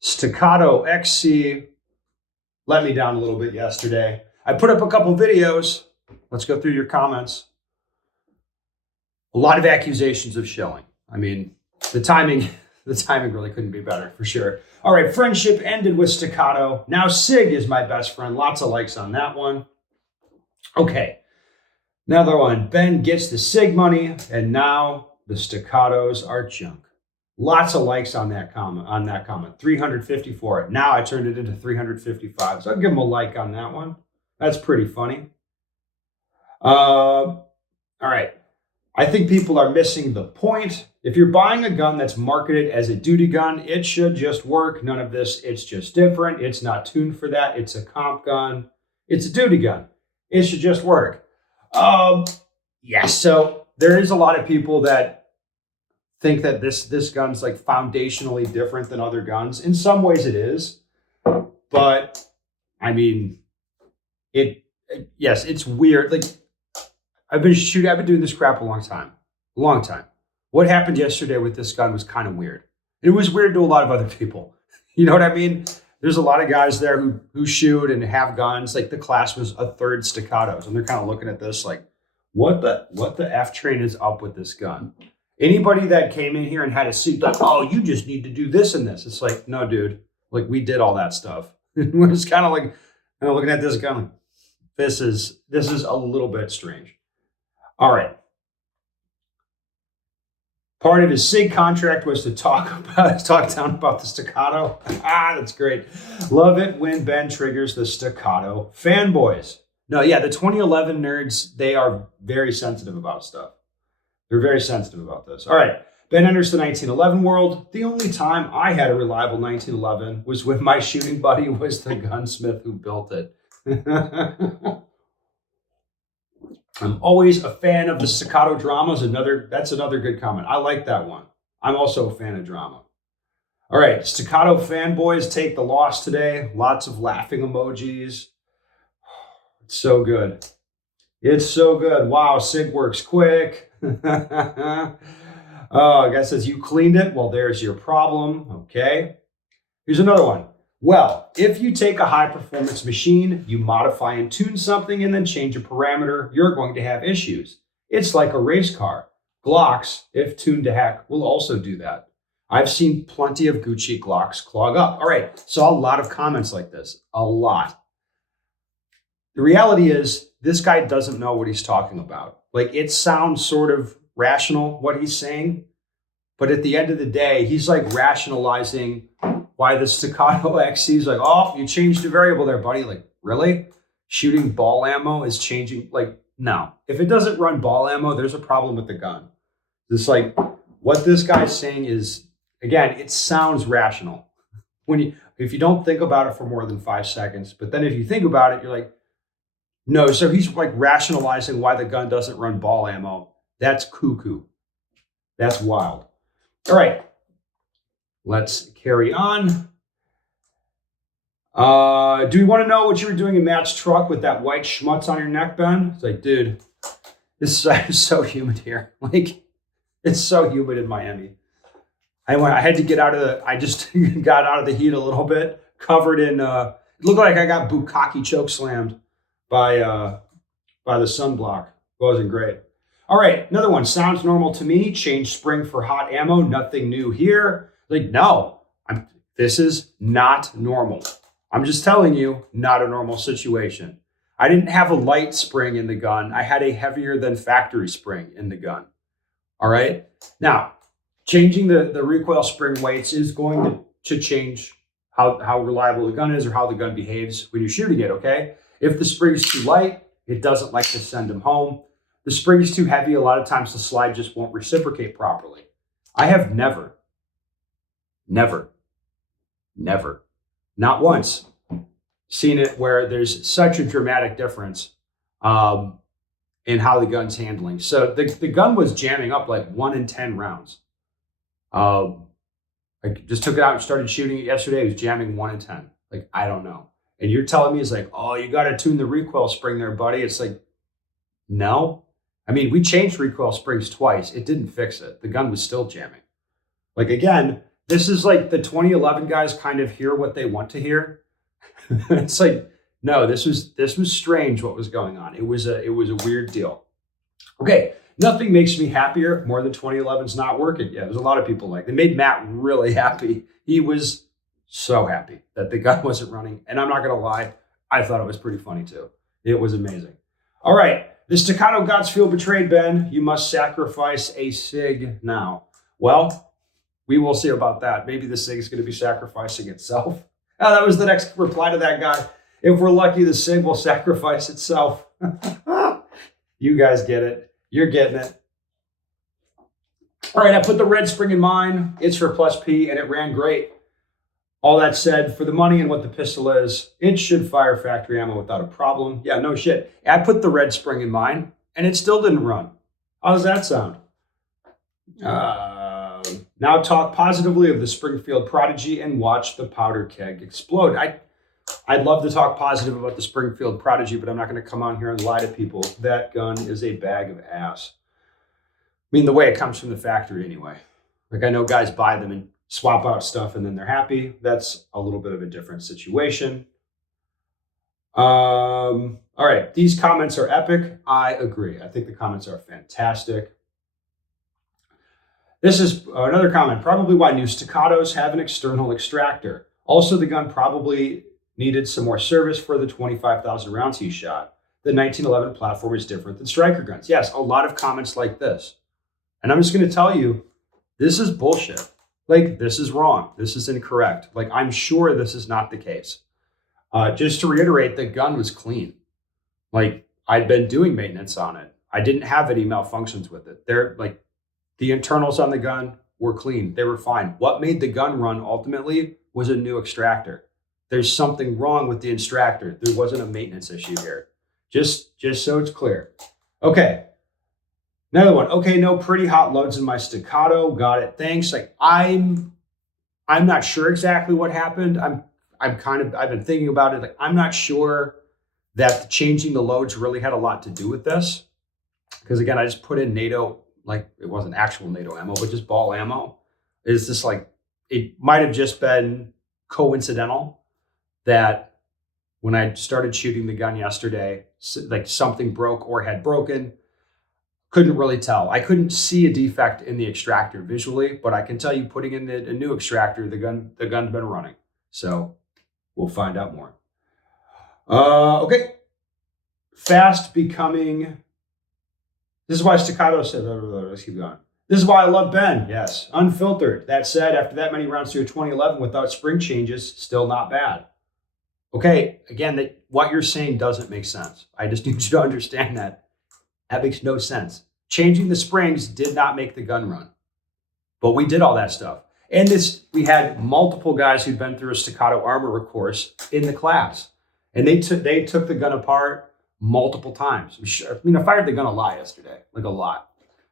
Staccato XC let me down a little bit yesterday. I put up a couple videos. Let's go through your comments. A lot of accusations of shilling. I mean, the timing really couldn't be better for sure. All right, friendship ended with Staccato. Now Sig is my best friend. Lots of likes on that one. Okay, another one. Ben gets the Sig money, and now the Staccatos are junk. Lots of likes on that comment. 354. Now I turned it into 355. So I'll give him a like on that one. That's pretty funny. All right. I think people are missing the point. If you're buying a gun that's marketed as a duty gun, it should just work. None of this, it's just different. It's not tuned for that. It's a comp gun. It's a duty gun. It should just work. Yes, so there is a lot of people that think that this gun's like foundationally different than other guns. In some ways it is, but I mean, yes, it's weird. Like I've been doing this crap a long time. What happened yesterday with this gun was kind of weird. It was weird to a lot of other people. You know what I mean? There's a lot of guys there who shoot and have guns. Like the class was a third Staccatos, and they're kind of looking at this like, what the F train is up with this gun? Anybody that came in here and had a suit, like, oh, you just need to do this and this. It's like, no, dude. Like, we did all that stuff. We're just kind of like, looking at this gun, like, this is a little bit strange. All right. Part of his SIG contract was to talk down about the Staccato. That's great. Love it when Ben triggers the Staccato fanboys. No, yeah, the 2011 nerds, they are very sensitive about stuff. They're very sensitive about this. All right. Ben enters the 1911 world. The only time I had a reliable 1911 was when my shooting buddy was the gunsmith who built it. I'm always a fan of the Staccato dramas. That's another good comment. I like that one. I'm also a fan of drama. All right. Staccato fanboys take the loss today. Lots of laughing emojis. It's so good. It's so good. Wow. SIG works quick. Oh, guy says you cleaned it. Well, there's your problem. Okay. Here's another one. Well, if you take a high performance machine, you modify and tune something and then change a parameter, you're going to have issues. It's like a race car. Glocks, if tuned to heck, will also do that. I've seen plenty of Gucci Glocks clog up. All right. Saw a lot of comments like this. A lot. The reality is this guy doesn't know what he's talking about. Like it sounds sort of rational, what he's saying. But at the end of the day, he's like rationalizing why the Staccato XC is like, oh, you changed a variable there, buddy. Like, really? Shooting ball ammo is changing? Like, no. If it doesn't run ball ammo, there's a problem with the gun. It's like, what this guy's saying is, again, it sounds rational. If you don't think about it for more than 5 seconds, but then if you think about it, you're like, no, so he's like rationalizing why the gun doesn't run ball ammo. That's cuckoo. That's wild. All right, let's carry on. Do we want to know what you were doing in Matt's truck with that white schmutz on your neck, Ben? It's like, dude, this is so humid here. Like, it's so humid in Miami. I had to get I just got out of the heat a little bit, covered in, it looked like I got bukkake choke slammed by the sunblock. It wasn't great. All right, another one. Sounds normal to me. Change spring for hot ammo. Nothing new here. Like, no, this is not normal. I'm just telling you, not a normal situation. I didn't have a light spring in the gun. I had a heavier than factory spring in the gun. All right. Now, changing the recoil spring weights is going to change how reliable the gun is or how the gun behaves when you're shooting it. Okay. If the spring's too light, it doesn't like to send them home. The spring's too heavy. A lot of times the slide just won't reciprocate properly. I have never, not once, seen it where there's such a dramatic difference in how the gun's handling. So the gun was jamming up like 1 in 10 rounds. I just took it out and started shooting it yesterday. It was jamming 1 in 10. Like, I don't know. And you're telling me it's like, oh, you got to tune the recoil spring there, buddy. It's like, no. I mean, we changed recoil springs twice. It didn't fix it. The gun was still jamming. Like, again, this is like the 2011 guys kind of hear what they want to hear. It's like, no, this was strange what was going on. It was a weird deal. Okay, nothing makes me happier more than 2011's not working. Yeah, there's a lot of people like, they made Matt really happy. He was so happy that the gun wasn't running. And I'm not gonna lie, I thought it was pretty funny too. It was amazing. All right, the Staccato gods feel betrayed, Ben. You must sacrifice a SIG now. Well, we will see about that. Maybe the SIG is gonna be sacrificing itself. Oh, that was the next reply to that guy. If we're lucky, the SIG will sacrifice itself. You guys get it. You're getting it. All right, I put the red spring in mine. It's for plus P, and it ran great. All that said, for the money and what the pistol is, it should fire factory ammo without a problem. Yeah, no shit. I put the red spring in mine, and it still didn't run. How does that sound? Now talk positively of the Springfield Prodigy and watch the powder keg explode. I'd love to talk positive about the Springfield Prodigy, but I'm not going to come on here and lie to people. That gun is a bag of ass. I mean, the way it comes from the factory anyway. Like, I know guys buy them and swap out stuff and then they're happy. That's a little bit of a different situation. All right, these comments are epic. I agree. I think the comments are fantastic. This is another comment. Probably why new Staccatos have an external extractor. Also, the gun probably needed some more service for the 25,000 rounds he shot. The 1911 platform is different than striker guns. Yes, a lot of comments like this. And I'm just going to tell you, this is bullshit. Like, this is wrong. This is incorrect. Like, I'm sure this is not the case. Just to reiterate, the gun was clean. Like, I'd been doing maintenance on it. I didn't have any malfunctions with it. The internals on the gun were clean. They were fine. What made the gun run ultimately was a new extractor. There's something wrong with the extractor. There wasn't a maintenance issue here. Just so it's clear. Okay. Another one. Okay, no pretty hot loads in my Staccato. Got it. Thanks. Like, I'm not sure exactly what happened. I've been thinking about it. Like, I'm not sure that changing the loads really had a lot to do with this. Because again, I just put in NATO, like, it wasn't actual NATO ammo, but just ball ammo. It's just like, it might have just been coincidental that when I started shooting the gun yesterday, like something broke or had broken. Couldn't really tell. I couldn't see a defect in the extractor visually, but I can tell you putting in a new extractor, the gun's been running. So we'll find out more. Okay. Fast becoming. This is why Staccato said, let's keep going. This is why I love Ben. Yes. Unfiltered. That said, after that many rounds through 2011 without spring changes, still not bad. Okay. Again, what you're saying doesn't make sense. I just need you to understand that. That makes no sense. Changing the springs did not make the gun run. But we did all that stuff. And we had multiple guys who'd been through a Staccato armor course in the class. And they took the gun apart multiple times. I fired the gun a lot yesterday, like a lot.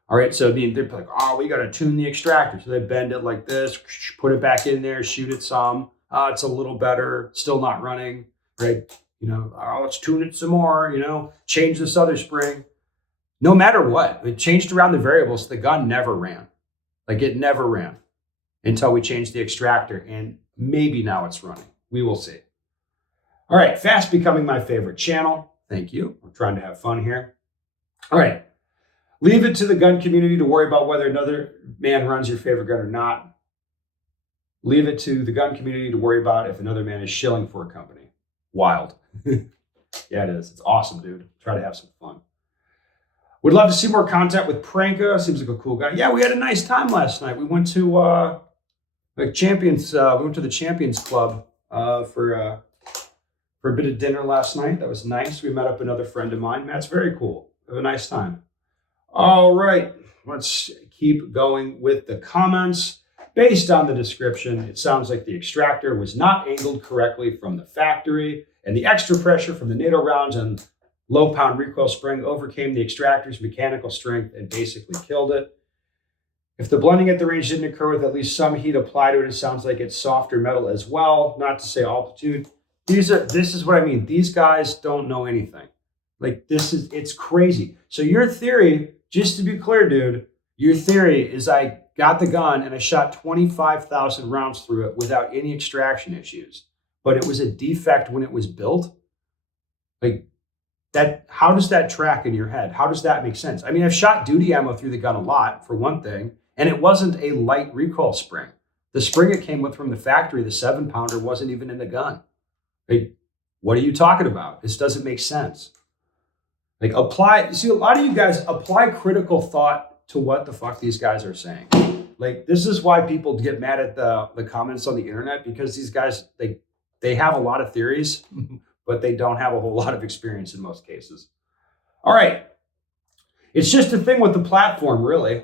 All right, so they're like, oh, we got to tune the extractor. So they bend it like this, put it back in there, shoot it some. It's a little better, still not running, right? Let's tune it some more, change this other spring. No matter what, it changed around the variables. The gun never ran. Like, it never ran until we changed the extractor, and maybe now it's running. We will see. All right, fast becoming my favorite channel. Thank you. We're trying to have fun here. All right. Leave it to the gun community to worry about whether another man runs your favorite gun or not. Leave it to the gun community to worry about if another man is shilling for a company. Wild. Yeah, it is. It's awesome, dude. Try to have some fun. Would love to see more content with Pranka. Seems like a cool guy. Yeah, we had a nice time last night. We went to Champions. We went to the Champions Club for a bit of dinner last night. That was nice. We met up another friend of mine. That's very cool. Have a nice time. All right, let's keep going with the comments. Based on the description, it sounds like the extractor was not angled correctly from the factory, and the extra pressure from the NATO rounds and low pound recoil spring overcame the extractor's mechanical strength and basically killed it. If the blending at the range didn't occur with at least some heat applied to it, it sounds like it's softer metal as well. Not to say all platoon. This is what I mean. These guys don't know anything. Like, it's crazy. So your theory, just to be clear, dude, your theory is got the gun and I shot 25,000 rounds through it without any extraction issues, but it was a defect when it was built. Like that, how does that track in your head? How does that make sense? I mean, I've shot duty ammo through the gun a lot, for one thing, and it wasn't a light recoil spring. The spring it came with from the factory, the 7-pounder, wasn't even in the gun. Like, what are you talking about? This doesn't make sense. Like, see, a lot of you guys apply critical thought to what the fuck these guys are saying. Like, this is why people get mad at the comments on the internet, because these guys, they have a lot of theories, but they don't have a whole lot of experience in most cases. All right. It's just a thing with the platform, really.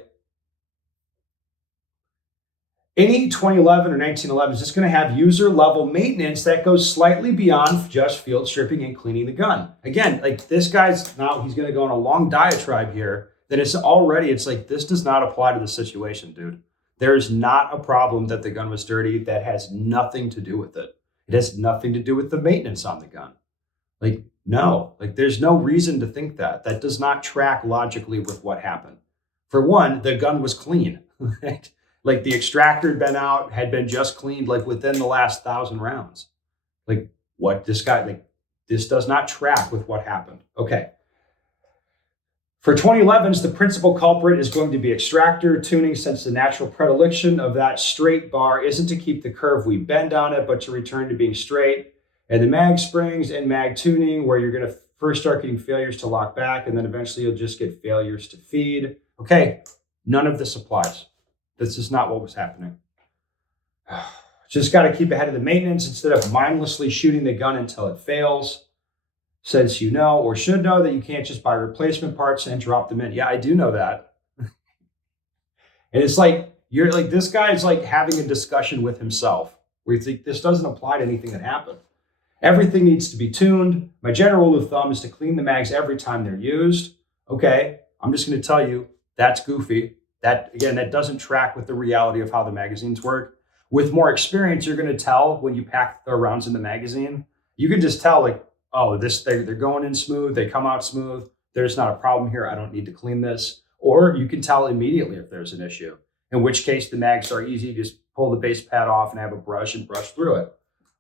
Any 2011 or 1911 is just going to have user level maintenance that goes slightly beyond just field stripping and cleaning the gun. Again, like this guy's now, he's going to go on a long diatribe here that it's like, this does not apply to the situation, dude. There's not a problem that the gun was dirty. That has nothing to do with it. It has nothing to do with the maintenance on the gun. Like, no, like there's no reason to think that. That does not track logically with what happened. For one, the gun was clean. Like the extractor had been just cleaned like within the last 1,000 rounds. Like what this does not track with what happened. Okay. For 2011s, the principal culprit is going to be extractor tuning, since the natural predilection of that straight bar isn't to keep the curve we bend on it, but to return to being straight. And the mag springs and mag tuning, where you're going to first start getting failures to lock back, and then eventually you'll just get failures to feed. Okay, none of this applies. This is not what was happening. Just got to keep ahead of the maintenance instead of mindlessly shooting the gun until it fails. Since you know or should know that you can't just buy replacement parts and drop them in. Yeah, I do know that. And it's like, this guy is like having a discussion with himself where you think this doesn't apply to anything that happened. Everything needs to be tuned. My general rule of thumb is to clean the mags every time they're used. Okay, I'm just going to tell you that's goofy. That doesn't track with the reality of how the magazines work. With more experience, you're going to tell when you pack the rounds in the magazine. You can just tell, like, oh, they're going in smooth. They come out smooth. There's not a problem here. I don't need to clean this. Or you can tell immediately if there's an issue, in which case the mags are easy. Just pull the base pad off and have a brush and brush through it.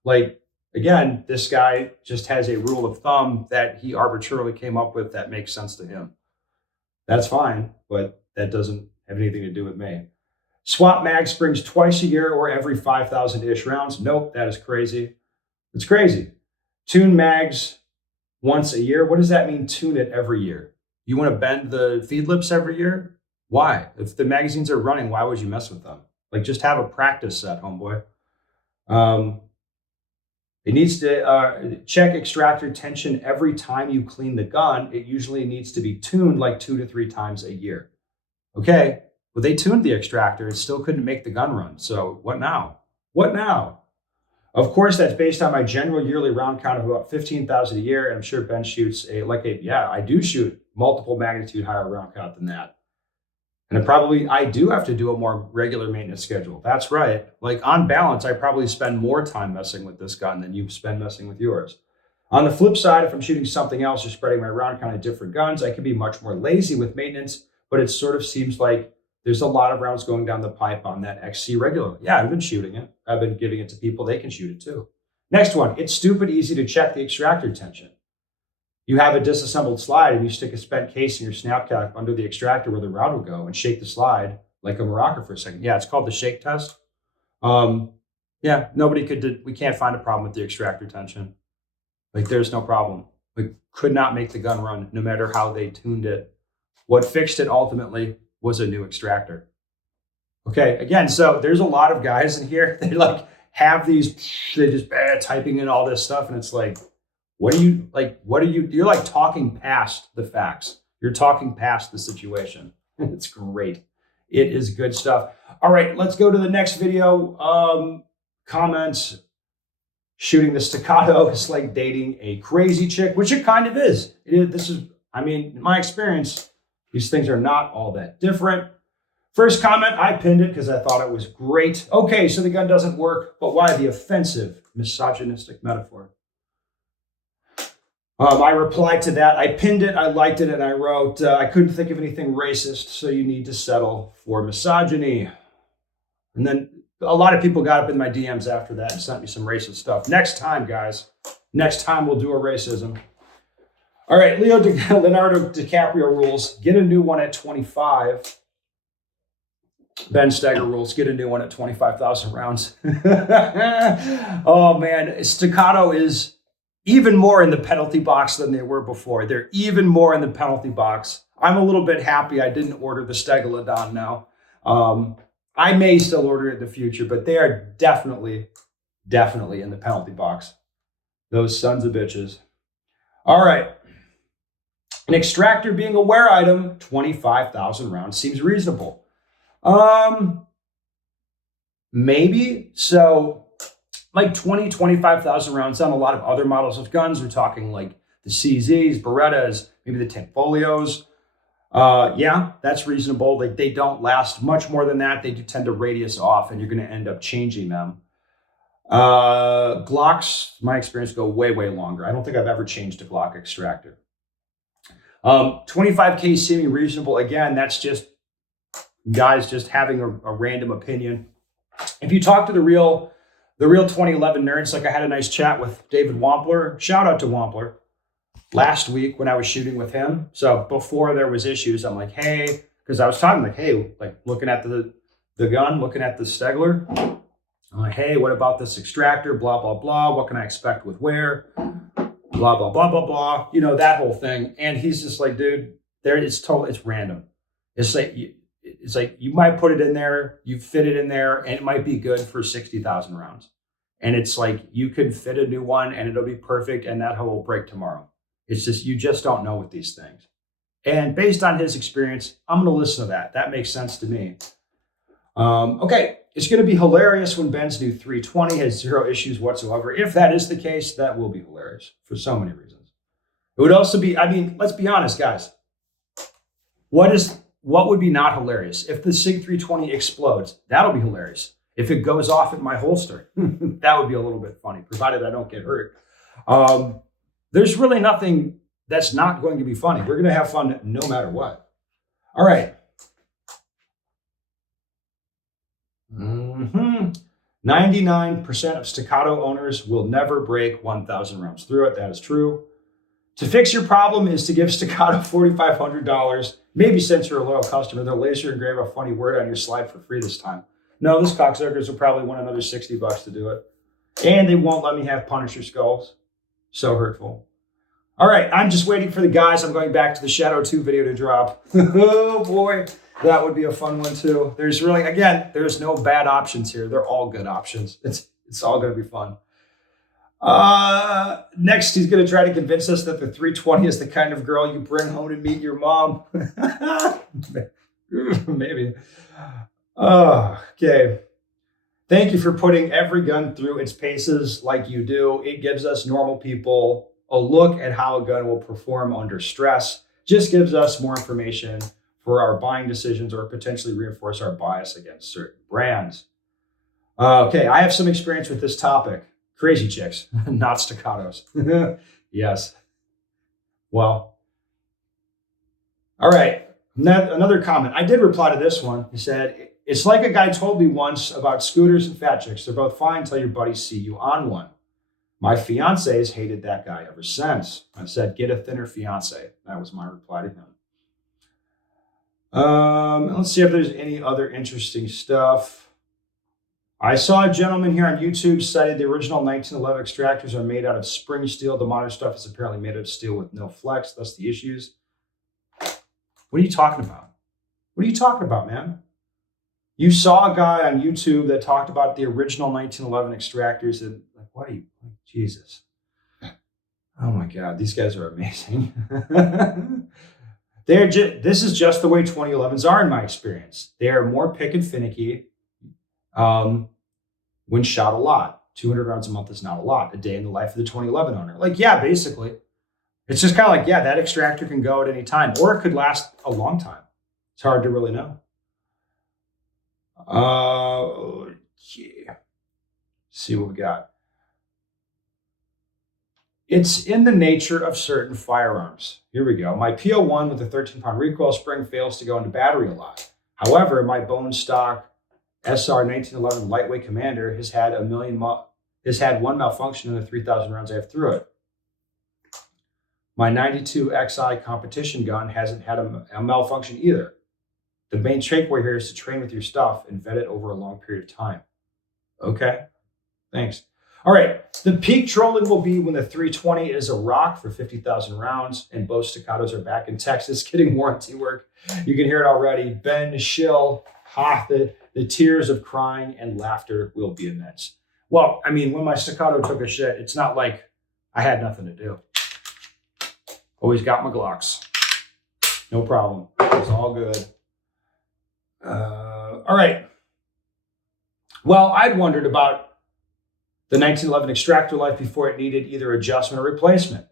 Like, again, this guy just has a rule of thumb that he arbitrarily came up with that makes sense to him. That's fine, but that doesn't have anything to do with me. Swap mag springs twice a year or every 5,000-ish rounds. Nope, that is crazy. It's crazy. Tune mags once a year. What does that mean, tune it every year? You want to bend the feed lips every year? Why? If the magazines are running, why would you mess with them? Like, just have a practice set, homeboy. It needs to check extractor tension every time you clean the gun. It usually needs to be tuned like 2 to 3 times a year. Okay, well, they tuned the extractor and still couldn't make the gun run. So what now? What now? Of course, that's based on my general yearly round count of about 15,000 a year. And I'm sure Ben shoots I do shoot multiple magnitude higher round count than that. And I do have to do a more regular maintenance schedule. That's right. Like, on balance, I probably spend more time messing with this gun than you spend messing with yours. On the flip side, if I'm shooting something else or spreading my round count on different guns, I can be much more lazy with maintenance, but it sort of seems like there's a lot of rounds going down the pipe on that XC regularly. Yeah, I've been shooting it. I've been giving it to people. They can shoot it too. Next one, it's stupid easy to check the extractor tension. You have a disassembled slide and you stick a spent case in your snap cap under the extractor where the round will go and shake the slide like a maraca for a second. Yeah, it's called the shake test. Yeah, we can't find a problem with the extractor tension. Like, there's no problem. We could not make the gun run no matter how they tuned it. What fixed it ultimately was a new extractor. Okay, again, so there's a lot of guys in here, they just typing in all this stuff, and it's like, you're like talking past the facts. You're talking past the situation. It's great. It is good stuff. All right, let's go to the next video. Comments. Shooting the Staccato is like dating a crazy chick, which it kind of is. In my experience, these things are not all that different. First comment, I pinned it because I thought it was great. Okay, so the gun doesn't work, but why the offensive, misogynistic metaphor? I replied to that. I pinned it, I liked it, and I wrote, I couldn't think of anything racist, so you need to settle for misogyny. And then a lot of people got up in my DMs after that and sent me some racist stuff. Next time, guys. Next time we'll do a racism. All right, Leonardo DiCaprio rules. Get a new one at 25. Ben Steger rules. Get a new one at 25,000 rounds. Oh, man. Staccato is even more in the penalty box than they were before. They're even more in the penalty box. I'm a little bit happy I didn't order the Stegalodon now. I may still order it in the future, but they are definitely in the penalty box. Those sons of bitches. All right. An extractor being a wear item, 25,000 rounds seems reasonable. Maybe. So like 25,000 rounds on a lot of other models of guns. We're talking like the CZs, Berettas, maybe the Tempolios. Yeah, that's reasonable. Like they don't last much more than that. They do tend to radius off and you're going to end up changing them. Glocks, my experience, go way, way longer. I don't think I've ever changed a Glock extractor. 25K seeming reasonable. Again, that's just guys just having a random opinion. If you talk to the real 2011 nerds, like I had a nice chat with David Wampler. Shout out to Wampler. Last week when I was shooting with him. So before there was issues, I'm like, hey, because I was talking like, hey, like looking at the gun, looking at the Stegler. I'm like, hey, what about this extractor? Blah, blah, blah. What can I expect with wear? Blah, blah, blah, blah, blah. You know, that whole thing. And he's just like, dude, it's random. It's like you might put it in there, you fit it in there, and it might be good for 60,000 rounds. And it's like you could fit a new one and it'll be perfect and that will break tomorrow. It's just, you just don't know with these things. And based on his experience, I'm going to listen to that. That makes sense to me. Okay, it's going to be hilarious when Ben's new 320 has zero issues whatsoever. If that is the case, that will be hilarious for so many reasons. It would also be, I mean, let's be honest, guys. What would be not hilarious? If the SIG 320 explodes, that'll be hilarious. If it goes off in my holster, that would be a little bit funny, provided I don't get hurt. There's really nothing that's not going to be funny. We're going to have fun no matter what. All right. 99% of Staccato owners will never break 1,000 rounds through it. That is true. To fix your problem is to give Staccato $4,500. Maybe since you're a loyal customer, they'll laser engrave a funny word on your slide for free this time. No, this cocksuckers will probably want another $60 to do it. And they won't let me have Punisher skulls. So hurtful. All right, I'm just waiting for the guys. I'm going back to the Shadow 2 video to drop. Oh boy, that would be a fun one too. There's no bad options here. They're all good options. It's all going to be fun. Next, he's going to try to convince us that the 320 is the kind of girl you bring home to meet your mom. Maybe. Okay. Thank you for putting every gun through its paces like you do. It gives us normal people a look at how a gun will perform under stress. Just gives us more information for our buying decisions or potentially reinforce our bias against certain brands. Okay, I have some experience with this topic. Crazy chicks, not staccatos. Yes. Well, all right. Another comment. I did reply to this one. He said, it's like a guy told me once about scooters and fat chicks. They're both fine until your buddies see you on one. My fiance has hated that guy ever since. I said, get a thinner fiance. That was my reply to him. Let's see if there's any other interesting stuff. I saw a gentleman here on YouTube cited the original 1911 extractors are made out of spring steel. The modern stuff is apparently made out of steel with no flex. Thus the issues. What are you talking about? What are you talking about, man? You saw a guy on YouTube that talked about the original 1911 extractors and like, what are you, Jesus. Oh my God, these guys are amazing. This is just the way 2011s are in my experience. They are more pick and finicky when shot a lot. 200 rounds a month is not a lot. A day in the life of the 2011 owner. Like, yeah, basically. It's just kind of like, yeah, that extractor can go at any time, or it could last a long time. It's hard to really know. Yeah. See what we got. It's in the nature of certain firearms. Here we go. My PO1 with a 13-pound recoil spring fails to go into battery a lot. However, my bone stock SR 1911 lightweight commander has had one malfunction in the 3,000 rounds I have through it. My 92 XI competition gun hasn't had a malfunction either. The main takeaway here is to train with your stuff and vet it over a long period of time. Okay, thanks. All right, the peak trolling will be when the 320 is a rock for 50,000 rounds and both Staccatos are back in Texas getting warranty work. You can hear it already. Ben, Shill, Hoth, the tears of crying and laughter will be immense. Well, I mean, when my Staccato took a shit, it's not like I had nothing to do. Always got my Glocks. No problem. It's all good. All right. Well, I'd wondered about the 1911 Extractor life before it needed either adjustment or replacement.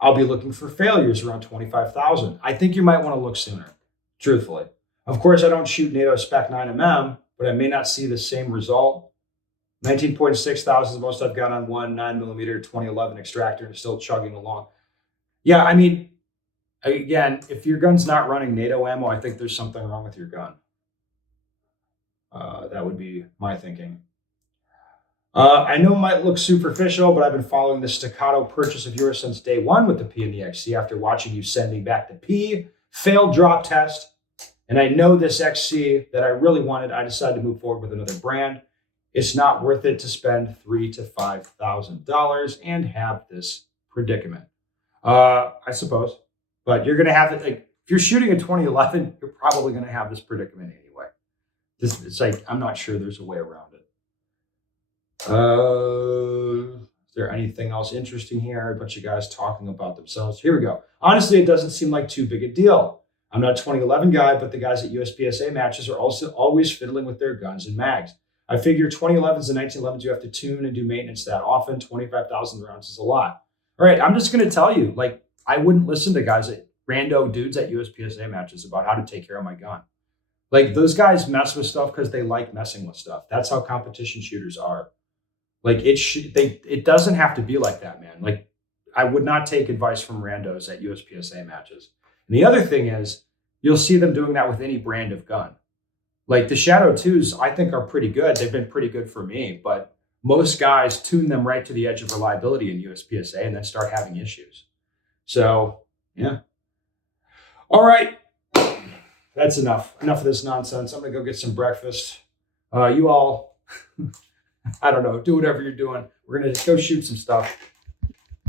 I'll be looking for failures around 25,000. I think you might want to look sooner, truthfully. Of course, I don't shoot NATO Spec 9mm, but I may not see the same result. 19.6 thousand is the most I've got on one 9mm 2011 Extractor and still chugging along. Yeah, I mean, again, if your gun's not running NATO ammo, I think there's something wrong with your gun. That would be my thinking. I know it might look superficial, but I've been following the Staccato purchase of yours since day one with the P and the XC after watching you send me back the P, failed drop test, and I know this XC that I really wanted. I decided to move forward with another brand. It's not worth it to spend $3,000 to $5,000 and have this predicament. I suppose, but you're going to have it. Like, if you're shooting a 2011, you're probably going to have this predicament anyway. It's like, I'm not sure there's a way around it. Is there anything else interesting here? A bunch of guys talking about themselves. Here we go. Honestly, it doesn't seem like too big a deal. I'm not a 2011 guy, but the guys at USPSA matches are also always fiddling with their guns and mags. I figure 2011s and 1911s you have to tune and do maintenance that often. 25,000 rounds is a lot. All right, I'm just going to tell you, like, I wouldn't listen to guys at rando dudes at USPSA matches about how to take care of my gun. Like, those guys mess with stuff because they like messing with stuff. That's how competition shooters are. Like, it doesn't have to be like that, man. Like, I would not take advice from randos at USPSA matches. And the other thing is, you'll see them doing that with any brand of gun. Like, the Shadow 2s, I think, are pretty good. They've been pretty good for me, but most guys tune them right to the edge of reliability in USPSA and then start having issues. So, yeah. All right. That's enough. Enough of this nonsense. I'm going to go get some breakfast. You all, I don't know, do whatever you're doing. We're going to go shoot some stuff.